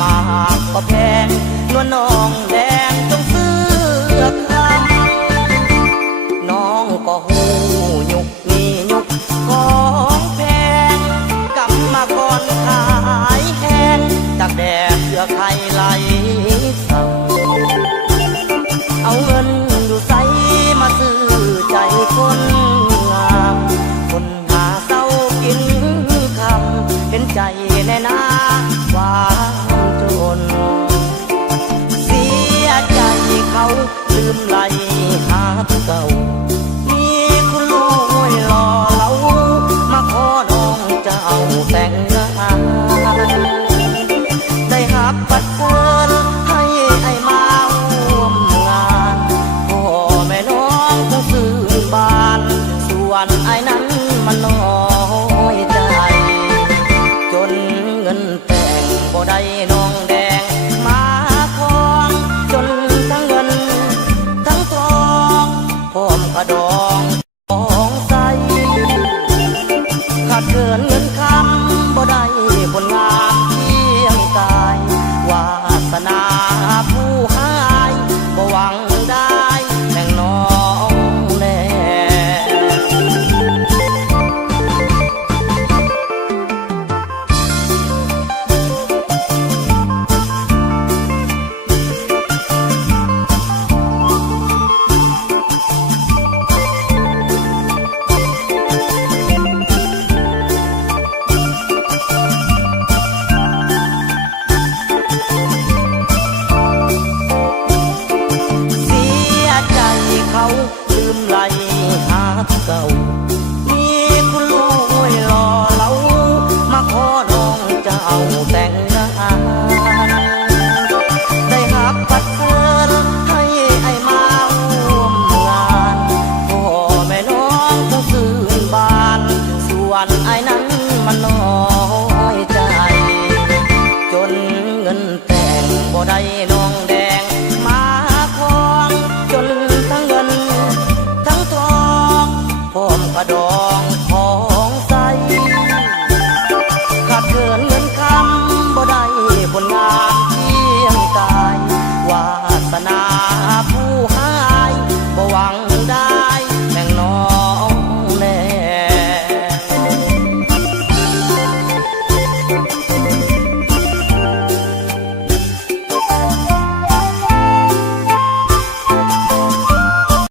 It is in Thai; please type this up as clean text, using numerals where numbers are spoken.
มากก็แพงนวลน้องแดงจงซื้อคำน้องก็หูยุกมียุกของแพงกำมาก่อนขายแห้งตากแดดเสื้อไข่ไหลสั่งเอาเงินอยู่ใสมาซื้อใจคนงามคนหาเศร้ากินคำเห็นใจแน่นาความจนเสียใจเขาลืมไหลหาเก่ามีคุณลูกห้วยหล่อเหลามาขอน้องเจ้าแต่งงานได้หับปัดเชิญให้ไอ้มาร่วมงานพ่อแม่น้องคงซื่นบานส่วนไอ้นั้นมันน้อยใจจนเงินแต่งบ่ได้น้องแดงมาทองจนทั้งเงินทั้งทองพร้อมกระดองของใสขาดเกินเงินคำบ่ได้ผลงามเพียงกายวาสนาผู้หายบ่หวังได้แห่งน้องแน่เขาลืมไหลหาเก่ามีคุณลูกห้วยหล่อเหลามาขอน้องเจ้าแต่งงานได้หับปัดเชิญให้ไอ้มาร่วมงานพ่อแม่น้องคงซื่นบานส่วนไอ้นั้นมันน้อยใจจนเงินแต่งบ่ได้น้องแดงมาคองจนทั้งเงินทั้งทองพร้อมกระดอ